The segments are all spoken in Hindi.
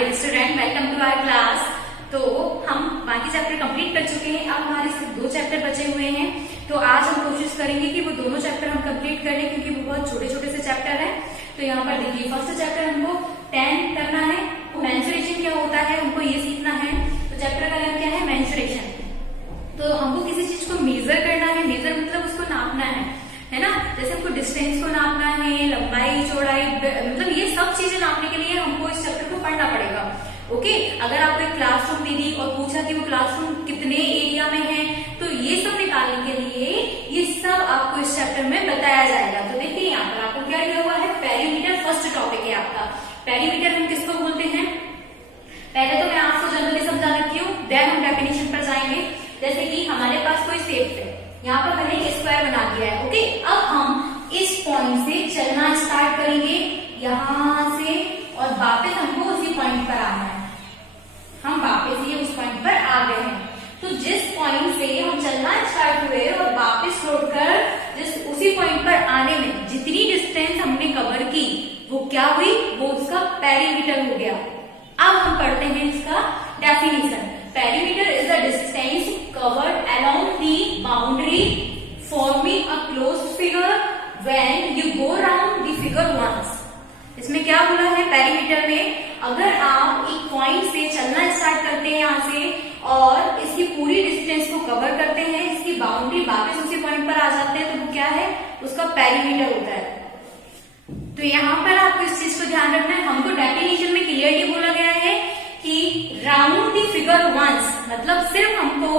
Dear student, welcome to our class. तो हम बाकी चैप्टर कंप्लीट कर चुके हैं, अब हमारे सिर्फ 2 चैप्टर बचे हुए हैं। तो आज हम कोशिश करेंगे कि वो दोनों चैप्टर हम कंप्लीट कर लें, क्योंकि वो बहुत छोटे छोटे से चैप्टर हैं। तो यहाँ पर देखिए, फर्स्ट चैप्टर हमको 10 करना है। मेंस्ट्रुएशन क्या होता है हमको ये सीखना है। तो चैप्टर का नाम क्या है? मेंस्ट्रुएशन। तो हमको किसी चीज को मेजर करना है। मेजर मतलब उसको नापना है ना। जैसे हमको डिस्टेंस को नापना है, लंबाई चौड़ाई, मतलब ये सब चीजें नापने के लिए हमको इस चैप्टर को पढ़ना पड़ेगा। ओके, अगर आपको एक क्लासरूम दी दी और पूछा कि वो क्लासरूम कितने एरिया में है, तो ये सब निकालने के लिए ये सब आपको इस चैप्टर में बताया जाएगा। तो देखिए यहाँ पर आपको क्या दिया हुआ है? पेरीमीटर फर्स्ट टॉपिक है आपका। पेरीमीटर हम किसको बोलते हैं? पहले तो मैं आपको जनरली समझा देती हूँ, देन हम डेफिनेशन पर जाएंगे। जैसे कि हमारे पास कोई शेप है, यहाँ पर मैंने एक स्क्वायर बना दिया है। ओके, अब हम इस पॉइंट से चलना स्टार्ट करेंगे, यहाँ से, और वापस हमको उसी पॉइंट पर आना है। हम वापस ये उस पॉइंट पर आ गए हैं। तो जिस पॉइंट से हम चलना स्टार्ट हुए और वापस लौटकर जिस उसी पॉइंट पर आने में जितनी डिस्टेंस हमने कवर की, वो क्या हुई? वो उसका पेरीमीटर हो गया। अब हम पढ़ते हैं इसका definition. Perimeter is the distance covered along the boundary forming a closed figure when you go round the figure once. इसमें क्या बोला है? पेरीमीटर में अगर आप एक पॉइंट से चलना स्टार्ट करते हैं यहाँ से और इसकी पूरी डिस्टेंस को कवर करते हैं, इसकी बाउंड्री वापस उसी पॉइंट पर आ जाते हैं, तो वो क्या है? उसका पेरीमीटर होता है। तो यहाँ पर आपको इस चीज को ध्यान रखना है। हमको डेफिनेशन में क्लियरली बोला गया है कि राउंड दी फिगर वंस, मतलब सिर्फ हमको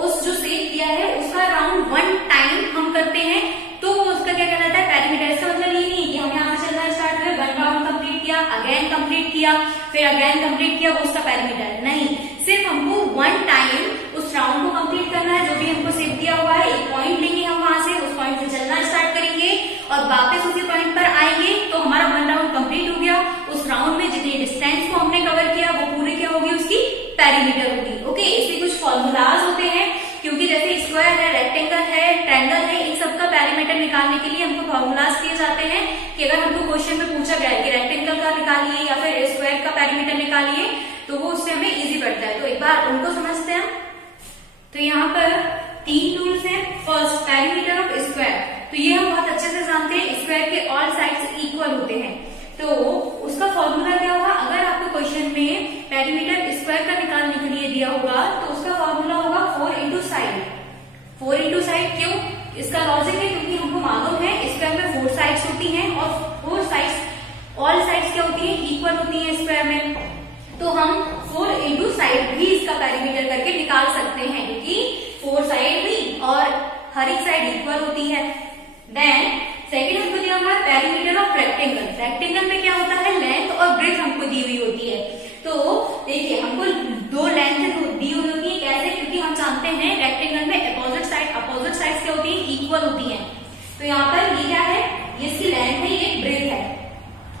उस जो शेप दिया है उसका राउंड 1 टाइम हम करते हैं, तो उसका क्या कहलाता है? पेरीमीटर। इसका मतलब ये नहीं कि हम यहाँ चलना स्टार्ट हुए, 1 राउंड कंप्लीट किया, अगेन कंप्लीट किया, फिर अगेन कंप्लीट किया, वो उसका पेरीमीटर नहीं। सिर्फ हमको 1 टाइम उस राउंड को कंप्लीट करना है, जो भी हमको शेप दिया हुआ है। एक पॉइंट लेंगे हम, वहां से उस पॉइंट से चलना स्टार्ट करेंगे और वापस उसी पॉइंट पर आएंगे, तो हमारा 1 राउंड कंप्लीट हो गया। उस राउंड में जितनी डिस्टेंस को हमने कवर किया, वो पूरी क्या होगी? उसकी पेरीमीटर होगी। ओके, इसके कुछ फॉर्मूलाज होते हैं, क्योंकि जैसे स्क्वायर है, रेक्टेंगल है, ट्रायंगल है, इन सबका पेरीमीटर निकालने के लिए हमको फॉर्मूलाज दिए जाते हैं कि अगर हमको क्वेश्चन में पूछा गया है कि रेक्टेंगल का निकालिए या फिर स्क्वायर का पेरीमीटर निकालिए, तो वो उससे हमें इजी पड़ता है। तो एक बार उनको समझते हैं। तो यहाँ पर 3 टूल्स हैं। First, perimeter of square. तो ये हम बहुत अच्छे से जानते हैं, स्क्वायर के ऑल साइड्स इक्वल होते हैं। तो उसका फॉर्मूला क्या होगा? अगर आपको क्वेश्चन में पेरीमीटर स्क्वायर का निकालने के लिए दिया होगा, तो उसका फॉर्मूला होगा 4 इंटू साइड। 4 इंटू साइड क्यों? इसका लॉजिक है क्योंकि हमको मालूम है स्क्वायर में 4 साइड्स होती हैं और 4 साइड्स, ऑल साइड्स क्या होती है? इक्वल होती है स्क्वायर में। तो हम 4 इंटू साइड भी इसका पेरीमीटर करके निकाल सकते हैं, क्योंकि 4 साइड भी और हर एक साइड इक्वल होती है। देन सेकेंड हमको दिया हुआ है पेरीमीटर ऑफ रेक्टेंगल। रेक्टेंगल में क्या होता है? लेंथ और ब्रेड्थ हमको दी हुई होती है। तो देखिए, हमको 2 लेंथ दी हुई होती है। कैसे? क्योंकि हम जानते हैं रेक्टेंगल में अपोजिट साइड क्या होती है? इक्वल होती है। तो यहाँ पर ये क्या है? ये इसकी लेंथ है, ये ब्रेड्थ है।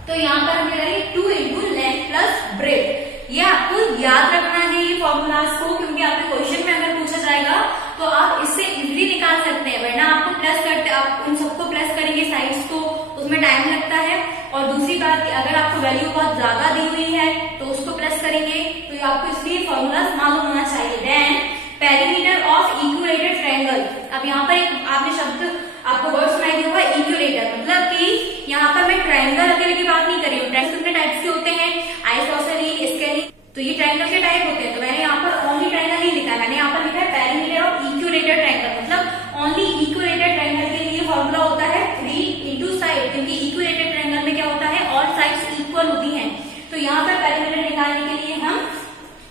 तो यहाँ पर हम करेंगे 2 इंटू लेंथ प्लस ब्रेड्थ। ये आपको याद रखना है ये फॉर्मूलाज को, क्योंकि आपके क्वेश्चन में अगर पूछा जाएगा तो आप इससे इजीली निकाल सकते हैं। वरना आपको प्लस करते, आप उन सबको प्लस करेंगे साइड्स को, उसमें टाइम लगता है। और दूसरी बात कि अगर आपको वैल्यू बहुत ज्यादा दी हुई है तो उसको प्लस करेंगे, तो आपको इसलिए फॉर्मूलाज मालूम होना चाहिए। Then perimeter of equilateral triangle. अब यहाँ पर एक आपने शब्द, आपको वर्ड सुनाई दिया हुआ इक्विलेटर, मतलब कि यहाँ पर मैं ट्रायंगल अकेले की बात नहीं कर रही हूँ। ट्रायंगल कितने टाइप्स के होते हैं? Isosceles, scalene. तो ये ट्रायंगल के टाइप होते हैं। तो मैंने यहाँ पर ओनली ट्रायंगल नहीं लिखा है, मैंने यहाँ पर लिखा है पेरीमीटर ऑफ इक्विलेटरल ट्रायंगल, मतलब ओनली इक्विलेटरल ट्रायंगल के लिए फॉर्मूला होता है 3 इंटू साइड, क्योंकि इक्विलेटरल ट्रायंगल में क्या होता है? ऑल साइड्स इक्वल होती हैं। तो यहाँ पर पेरीमीटर निकालने के लिए हम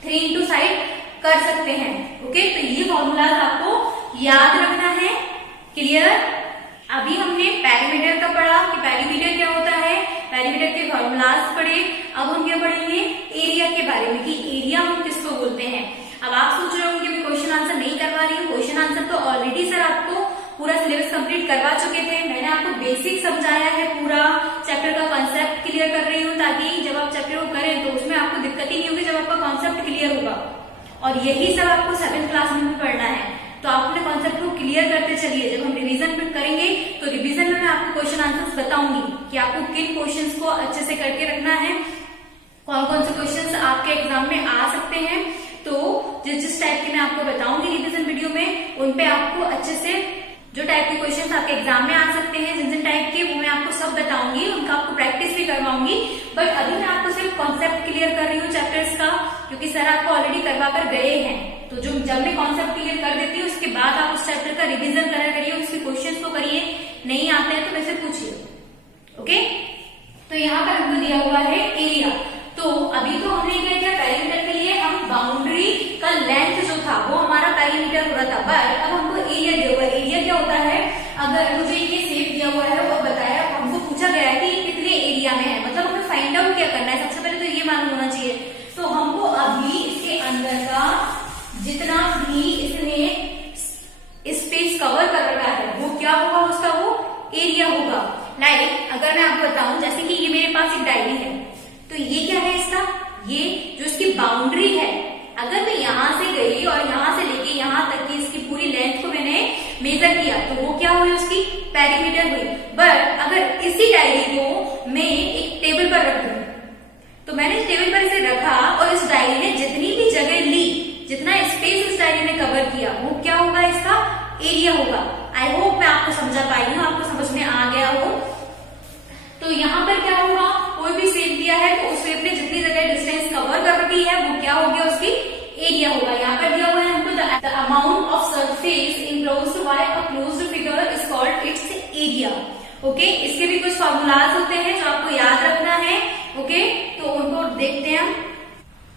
3 इंटू साइड कर सकते हैं। ओके, तो ये फॉर्मूलाज आपको याद रखना है। क्लियर? अभी हमने पेरीमीटर का पढ़ा कि पेरीमीटर क्या होता है, पेरीमीटर के फॉर्मूलाज पढ़े। अब हम क्या पढ़ेंगे? एरिया के बारे में, कि एरिया हम किसको बोलते हैं। अब आप सोच रहे होंगे कि मैं क्वेश्चन आंसर नहीं करवा रही हूँ। क्वेश्चन आंसर तो ऑलरेडी सर आपको पूरा सिलेबस कंप्लीट करवा चुके थे। मैंने आपको बेसिक समझाया है, पूरा चैप्टर का कॉन्सेप्ट क्लियर कर रही हूँ, ताकि जब आप चैप्टर को करें तो उसमें आपको दिक्कत ही नहीं होगी, जब आपका कॉन्सेप्ट क्लियर होगा। और यही सब आपको 7th क्लास में भी पढ़ना है। तो आप अपने कॉन्सेप्ट को क्लियर करते चलिए। जब हम रिवीजन में करेंगे तो रिवीजन में मैं आपको क्वेश्चन आंसर्स बताऊंगी कि आपको किन क्वेश्चंस को अच्छे से करके रखना है, कौन कौन से क्वेश्चंस आपके एग्जाम में आ सकते हैं। तो जिस टाइप के मैं आपको बताऊंगी रिवीजन वीडियो में, उन पे आपको अच्छे से जो टाइप के क्वेश्चंस आपके एग्जाम में आ सकते हैं, जिन टाइप के, वो मैं आपको सब बताऊंगी, उनका आपको प्रैक्टिस भी करवाऊंगी। बट अभी मैं आपको सिर्फ कॉन्सेप्ट क्लियर कर रही हूँ चैप्टर्स का, क्योंकि सर आपको ऑलरेडी करवा कर गए हैं। तो जब मैं कॉन्सेप्ट क्लियर कर देती हूँ, उसके बाद आप उस चैप्टर का रिविजन करा करिए, उसके क्वेश्चन को करिए। नहीं आते हैं तो मेरे से पूछिए। ओके, तो यहाँ पर हमको दिया हुआ है एरिया। तो अभी तो हमने क्या किया, पेरीमीटर के लिए हम बाउंड्री का लेंथ जो था वो हमारा पेरीमीटर हो रहा था, बट अब हमको एरिया दिया हुआ है। एरिया क्या होता है, अगर मुझे ये शेप दिया हुआ है और बताया, हमको पूछा गया है कि कितने एरिया में है, मतलब हमें फाइंड आउट क्या करना है। सबसे पहले तो ये मालूम होना चाहिए। तो हमको अभी इसके अंदर का जितना भी इसने स्पेस कवर कर रखा है वो क्या होगा, उसका वो एरिया होगा। लाइक अगर मैं आपको बताऊं, जैसे कि ये मेरे पास एक डायरी है, तो ये क्या है इसका, ये जो इसकी बाउंड्री है, अगर मैं यहाँ से गई और यहाँ से लेके यहाँ तक की इसकी पूरी लेंथ को मैंने मेजर किया, तो वो क्या हुई, उसकी पेरीमीटर हुई। बट अगर इसी डायरी को मैं एक टेबल पर रख दूं, तो मैंने टेबल पर इसे रखा और इस डायरी ने जितनी भी जगह ली, जितना स्पेस इस डायरी ने कवर किया, वो क्या होगा, इसका एरिया होगा। आई होप मैं आपको समझा पाई हूँ, आपको समझ में आ गया हो। तो यहाँ पर क्या होगा, कोई भी शेप दिया है तो उस शेप ने जितनी जगह डिस्टेंस कवर कर रखी है वो क्या हो गया, उसकी एरिया होगा। यहाँ पर दिया हुआ है हमको the amount of surface enclosed bye a closed figure is called its area. Okay, इसके भी कुछ फॉर्मूलाज होते हैं जो आपको याद रखना है। ओके, तो उनको देखते हैं हम।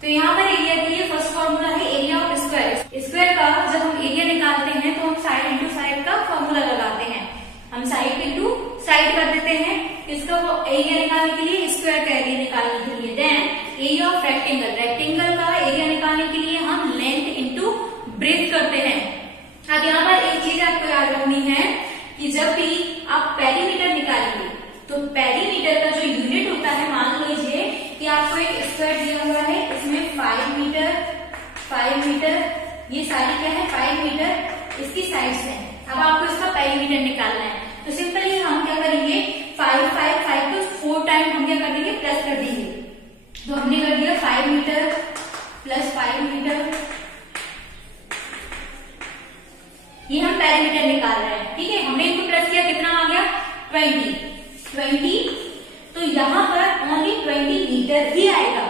तो यहाँ पर एरिया के लिए फर्स्ट फॉर्मूला है एरिया ऑफ स्क्वायर। स्क्वायर का जब हम एरिया निकालते हैं तो हम साइड इंटू साइड का फॉर्मूला लगाते हैं। हम साइड इंटू साइड कर देते हैं इसका एरिया निकालने के लिए, स्क्वायर का एरिया निकालने के लिए। Then area of rectangle, rectangle का एरिया निकालने के लिए हम लेंथ इंटू ब्रेथ करते हैं। अब यहाँ पर एक चीज आपको याद रखनी है कि जब भी आप पेरीमीटर निकालेंगे तो पेरीमीटर का जो यूनिट होता है, मान लीजिए कि आपको एक स्क्वायर दिया हुआ है, इसमें 5 मीटर, ये सारी क्या है 5 मीटर इसकी साइड्स है। अब आपको इसका पेरीमीटर निकालना है, तो सिंपली हम क्या करेंगे, 5 को 4 टाइम हम क्या कर देंगे, प्लस कर देंगे। तो हमने कर दिया 5 मीटर प्लस 5 मीटर, ये हम पेरीमीटर निकाल रहे हैं। ठीक है, हमने इनको प्लस किया, कितना आ गया 20। तो यहाँ पर ओनली 20 मीटर ही आएगा।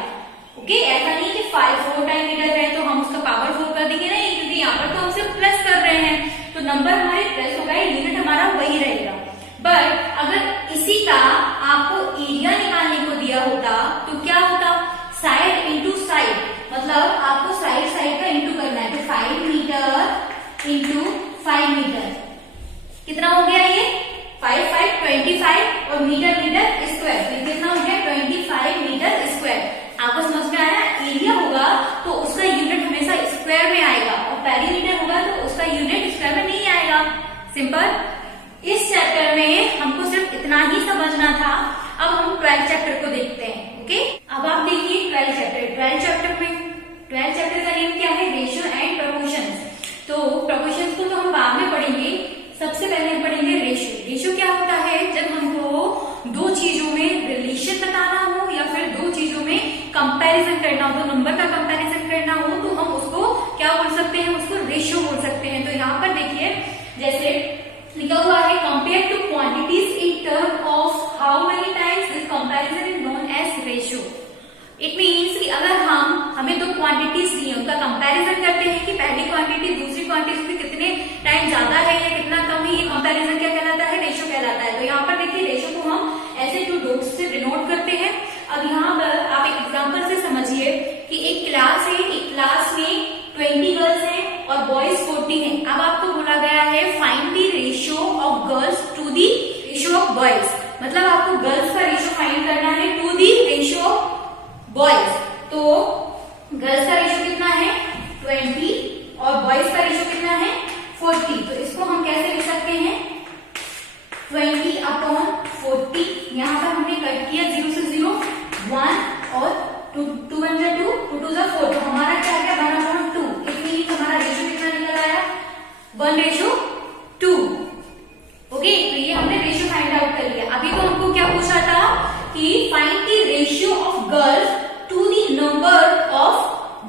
ओके, ऐसा नहीं कि 4 टाइम मीटर है तो हम उसका पावर 4 कर देंगे, नहीं, क्योंकि यहाँ पर तो हम सिर्फ प्लस कर रहे हैं, तो नंबर हमारे प्लस होगा, यूनिट हमारा वही रहेगा। बट अगर इसी का आपको एरिया निकालने को दिया होता तो क्या होता, साइड इंटू साइड, मतलब आपको साइड साइड का इंटू करना है। तो 5 मीटर इंटू 5 मीटर कितना हो गया, ये 5 25 और मीटर स्क्वायर, तो कितना हो गया 25 मीटर स्क्वायर। आपको समझ में आया, एरिया होगा तो उसका यूनिट हमेशा स्क्वायर में आएगा और पेरीमीटर होगा तो उसका यूनिट स्क्वायर में नहीं आएगा। सिंपल। इस चैप्टर में हमको सिर्फ इतना ही समझना था। अब हम 12 चैप्टर को देखते हैं। ओके, अब आप देखिए 12 चैप्टर का नेम क्या है, रेशियो एंड प्रोपोर्शंस। तो प्रोपोर्शंस को तो हम बाद में पढ़ेंगे, सबसे पहले हम पढ़ेंगे रेशियो। रेशियो क्या होता है, जब हमको दो चीजों में रिलेशन बताना हो या फिर दो चीजों में कंपैरिजन करना हो, तो नंबर का कंपैरिजन करना हो, तो हम उसको क्या बोल सकते हैं, उसको रेशियो बोल सकते हैं। तो यहाँ पर देखिए, जैसे लिखा हुआ है, compare two quantities in term of how many times, this comparison is known as ratio. It means कि अगर हमें दो क्वांटिटीज दी है, उनका कंपैरिजन करते हैं कि पहली क्वांटिटी दूसरी क्वांटिटी से कितने टाइम ज्यादा है या कितना कम है, ये कंपैरिजन क्या कहलाता है, रेशियो कहलाता है। तो यहाँ पर देखिए, रेशियो को हम ऐसे 2 डॉट्स से डिनोट करते हैं। अब यहाँ पर आप एक एग्जाम्पल से समझिए कि एक क्लास है, एक क्लास में 20 गर्ल्स हैं और बॉयज 40 हैं। अब आपको बोला गया है find the ratio of girls to the ratio of boys, मतलब आपको गर्ल्स का रेशियो फाइंड करना है to the ratio of boys. तो गर्ल्स का रेशियो कितना है 20 और बॉयज का रेशियो कितना है 40। तो इसको हम कैसे लिख सकते हैं, 20/40। यहाँ पर हमने कट किया 0 से 0, 1 और 2 1 जा 2, 2 2 जा 4। तो हमारा क्या आ गया 1/2। इतनी हमारा रेशियो कितना निकल आया 1:2। ओके, तो ये हमने रेशियो फाइंड आउट कर लिया। अभी तो हमको क्या पूछा था कि find the ratio of girls to number of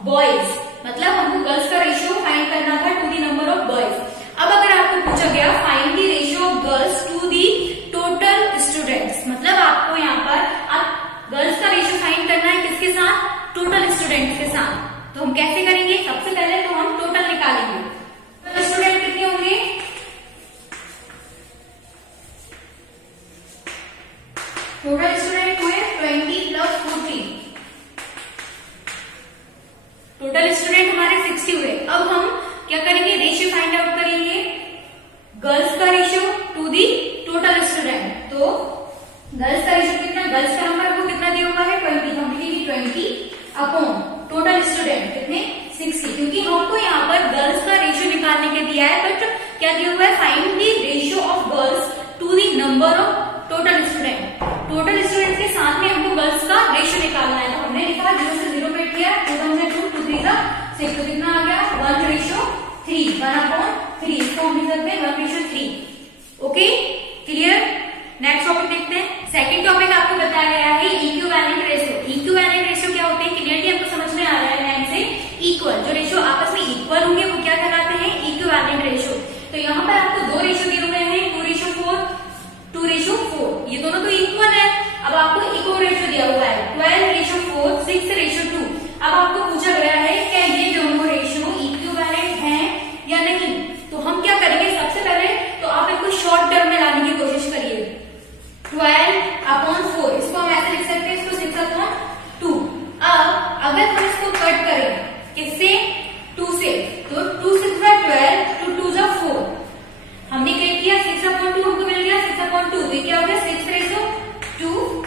boys, मतलब हमको गर्ल्स का रेशियो फाइंड करना था to the number of boys. अब अगर आपको पूछा गया find the ratio of girls to the total students, मतलब आपको यहाँ पर आप गर्ल्स का रेशियो फाइंड करना है किसके साथ, टोटल स्टूडेंट्स के साथ। तो हम कैसे करेंगे, सबसे पहले तो हम टोटल निकालेंगे। टोटल स्टूडेंट कितने होंगे, टोटल स्टूडेंट हुए 20 प्लस 40, टोटल स्टूडेंट हमारे 60 हुए। अब हम क्या करेंगे, रेशियो फाइंड आउट करेंगे, गर्ल्स का ratio to the total student. तो गर्ल्स का रेशियो कितना, गर्ल्स का नंबर को कितना दिया हुआ है 20, हम लिखेंगे 20 अपॉन टोटल स्टूडेंट कितने 60, क्योंकि हमको यहाँ पर गर्ल्स का रेशियो निकालने के दिया है, बट क्या दिया हुआ है, find the ratio of girls to the number of total student. Total student के साथ में हमको गर्ल्स का रेशियो निकालना है, तो हमने लिखा 0 से 0 पे किया, 2 से 2, 2 3 6, तो कितना आ गया 1:3, 1/3, इसको हम लिख सकते हैं 1:3। Okay, clear. नेक्स्ट टॉपिक देखते हैं। सेकंड टॉपिक आपको बताया गया है इक्विवेलेंट रेशियो। इक्विवेलेंट रेशियो क्या होते हैं, क्लियरली आपको समझ में आ रहा है लाइन से, इक्वल, जो रेशियो आपस में इक्वल होंगे वो क्या कहलाते हैं, इक्विवेलेंट रेशियो। तो यहाँ पर आपको दो रेशियो दिए हुए हैं, 2:4, 2:4, ये दोनों तो इक्वल है। अब आपको एक और रेशियो दिया हुआ है 12:4, 6:2। अब आपको पूछा गया है क्या ये दोनों रेशियो इक्विवेलेंट हैं या नहीं। तो हम क्या करेंगे, सबसे पहले तो आप इनको शॉर्ट टर्म में लाने की कोशिश करिए। 12/4, इसको हम ऐसे लिख सकते हैं, इसको 6/2। अब अगर हम इसको कट करें किससे, 2 से, तो 2 6 12, 2 2 4, हमने क्या किया 6/2 हमको मिल गया 6/2, ये क्या हो गया 6:2,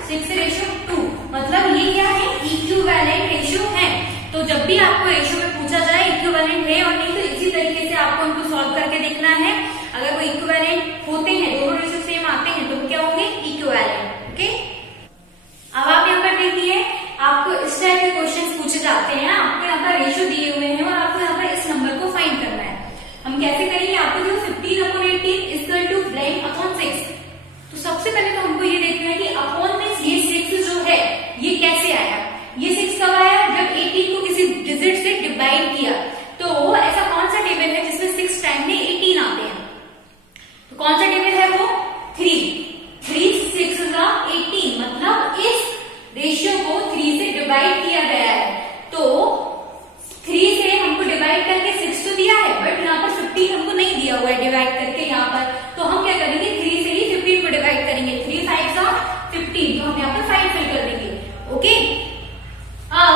6:2। मतलब ये क्या है, इक्विवेलेंट रेशियो है। तो जब भी आपको रेशियो में पूछा जाए इक्विवेलेंट है और नहीं, तो इसी तरीके से आपको उनको सॉल्व करके देखना है। अगर वो इक्विवेलेंट होते हैं, दोनों रेशियो सेम आते हैं, तो क्या होंगे, इक्विवेलेंट। ओके, अब आप यहाँ पर देखिए, आपको इस टाइप के क्वेश्चन पूछे जाते हैं, आपको यहाँ पर रेशियो दिए हुए हैं और आपको यहाँ पर इस नंबर को फाइंड करना है। हम कैसे करेंगे, आपको जो 15/18 इक्वल टू ब्लैंक अपॉन 6। तो सबसे पहले तो हमको ये देखना है कि अपॉन में ये 6 जो है ये कैसे आया। ये 6 कब आया, जब 18 को किसी डिजिट से डिवाइड किया। तो ऐसा कौन सा टेबल है जिसमें 6 टाइम में 18 आते हैं, तो कौन सा टेबल है वो, 3 6 18, मतलब इस रेशियो को 3 से डिवाइड किया गया है। तो 3 से हमको डिवाइड करके 6 तो दिया है, बट यहाँ पर 15 हमको नहीं दिया हुआ है डिवाइड करके यहाँ पर। तो हम क्या करेंगे, 3 से ही 15 को डिवाइड करेंगे, 3 5 15, तो हम यहाँ पर 5 फिल कर देंगे। ओके, अब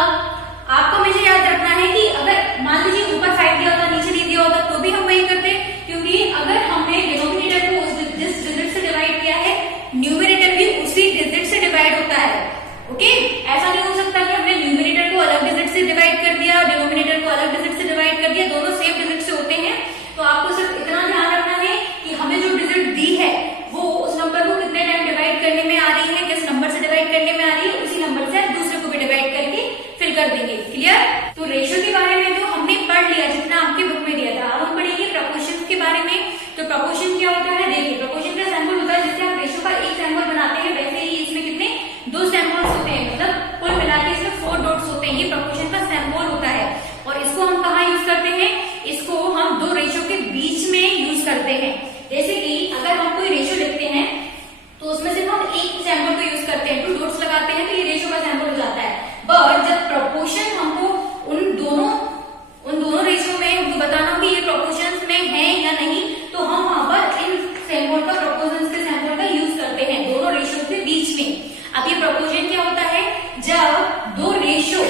आपको मुझे याद रखना है कि अगर मान लीजिए ऊपर 5 दिया होता, नीचे नहीं दिया होता, तो भी हम वही करते, क्योंकि अगर हमने डिनोमिनेटर को जिस डिजिट से डिवाइड किया है, न्यूमरेटर भी उसी डिजिट से डिवाइड होता है। ओके, ऐसा नहीं हो सकता कि हमने न्यूमरेटर को अलग डिजिट से डिवाइड कर दिया, डिनोमिनेटर को अलग डिजिट से डिवाइड कर दिया, दोनों सेम डिजिट से होते हैं। तो आपको सिर्फ इतना ध्यान रखना है कि हमें जो डिजिट दी है वो उस नंबर को कितने टाइम डिवाइड करने में आ रही है, किस नंबर से डिवाइड करने में आ रही है, उसी नंबर से दूसरे को भी डिवाइड करके फिल कर देंगे। क्लियर। तो रेशियो के बारे में तो हमने पढ़ लिया जितना आपकी बुक में दिया था। अब हम पढ़ेंगे प्रपोर्शन के बारे में। तो प्रपोर्शन क्या होता है, देखिए प्रपोर्शन का सैंपल होता है, जैसे आप रेशियो का एक सैंपल बनाते हैं, वैसे ही इसमें कितने 2 सैंपल्स होते हैं, मतलब कुल मिला के इसमें 4 डॉट्स होते हैं। ये प्रपोर्शन का सैंपल होता है और इसको हम कहाँ यूज करते हैं, इसको हम दो रेशियो के बीच में यूज करते हैं। जैसे कि अगर हम कोई रेशियो लिखते हैं तो उसमें सिर्फ हम एक सैंपल को यूज करते हैं, 2 डॉट्स लगाते हैं, तो ये रेशियो का सैंपल हो जाता है। बट जब प्रपोर्शन हमको उन दोनों रेशियो में हमको बताना हो कि ये प्रोपोर्शंस में है या नहीं, तो हम वहां पर इन सैंपल का प्रोपोर्शंस के सैंपल का यूज करते हैं दोनों रेशियो के बीच में। अब ये प्रोपोर्शन क्या होता है, जब दो रेशियो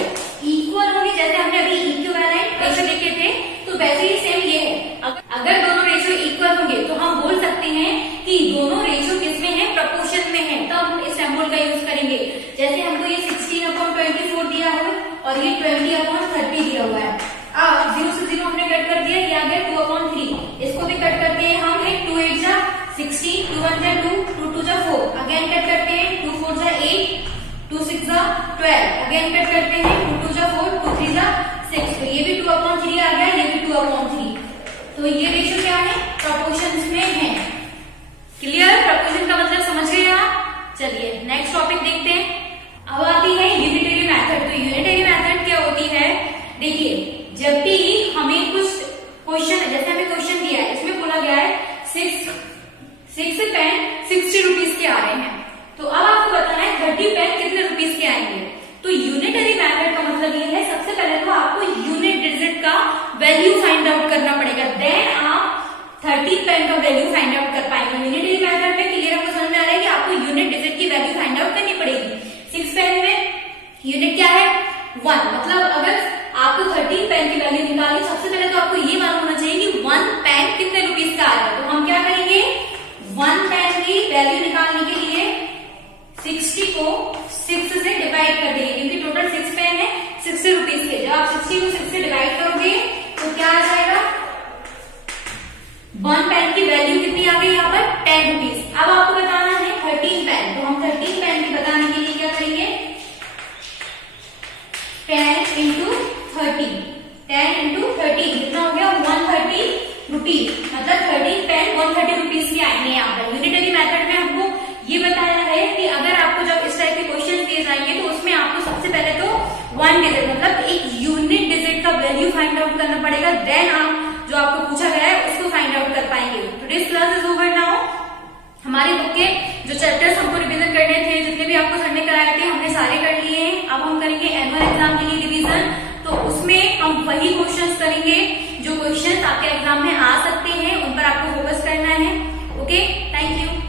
इक्वल होंगे, जैसे हमने अभी इक्विवेलेंट रेशियो लिखे थे, तो वैसे ही सेम ये है। अगर दोनों रेशियो इक्वल होंगे तो हम बोल सकते हैं कि दोनों रेशियो किसमें है, प्रपोर्शन में है, तब हम इस सैंपल का यूज करेंगे। जैसे हमको ये 16/24 दिया है और ये 20/30 दिया हुआ है। अब 0 से 0 हमने कट कर दिया, ये आ गया 2/3, इसको भी कट करते हैं हम, 2 8 जा 16, 2 1 जा 2, 2 2 जा 4, अगेन कट करते हैं, 2 4 जा 8, 2 6 जा 12, अगेन कट करते हैं, 2 2 जा 4, 2 3 जा 6, तो ये भी 2/3 आ गया, ये भी 2/3। तो ये रेशियो क्या है, प्रपोर्शंस में है। क्लियर, प्रपोर्शन का मतलब समझ गए आप। चलिए नेक्स्ट टॉपिक देखते हैं। अब आती है यूनिटरी मेथड, तो यूनिटरी मेथड क्या होती है, देखिए जब भी हमें कुछ क्वेश्चन, जैसे हमें क्वेश्चन दिया है, इसमें बोला गया है 6 पेन 60 रुपीज के आ रहे हैं, तो अब आपको बताना है 30 पेन कितने रुपीज के आएंगे। तो यूनिटरी मेथड का मतलब ये है, सबसे पहले तो आपको यूनिट डिजिट का वैल्यू फाइंड आउट करना पड़ेगा, देन आप 30 पेन का वैल्यू फाइंड आउट कर पाएंगे। यूनिटरी मेथड में क्लियर आपको समझ में आ रहा है कि आपको यूनिट डिजिट की वैल्यू फाइंड आउट करनी पड़ेगी। 6 पेन में यूनिट क्या है 1, मतलब अगर आपको 30 पेन की वैल्यू निकालनी, सबसे पहले तो आपको ये मालूम होना चाहिए कि 1 पेन कितने रुपीज का आ रहा है। तो हम क्या करेंगे, 1 पेन की वैल्यू निकालने के लिए 60 को 6 से डिवाइड कर देंगे, क्योंकि टोटल 6 पेन है 60 रुपीज के। जब आप 60 को 6 से डिवाइड करोगे तो क्या आ जाएगा, 1 पेन की वैल्यू कितनी आ गई यहाँ पर 10 रुपीज। अब आपको बताना है 13 पेन, तो हम 13 पेन की बताने के लिए क्या करेंगे, 10 इंटू 30, 10 इंटू 30 कितना हो गया 130 रुपीज, मतलब 13 पेन 130 रुपीज के आएंगे यहाँ पर। यूनिटरी मेथड में हमको ये बताया है कि अगर आपको जब इस टाइप के क्वेश्चन दिए जाएंगे तो उसमें आपको सबसे पहले तो 1 डिजिट, मतलब एक यूनिट डिजिट का वैल्यू फाइंड आउट करना पड़ेगा, देन आप जो आपको पूछा गया है उसको फाइंड आउट कर पाएंगे। Today's class is over now. हमारी बुक के जो चैप्टर्स हमको रिवीजन करने थे, जितने भी आपको सर ने कराए थे, हमने सारे कर लिए हैं। अब हम करेंगे एनुअल एग्जाम के लिए रिवीजन, तो उसमें हम वही क्वेश्चंस करेंगे जो क्वेश्चंस आपके एग्जाम में आ सकते हैं, उन पर आपको फोकस करना है। Okay, thank you.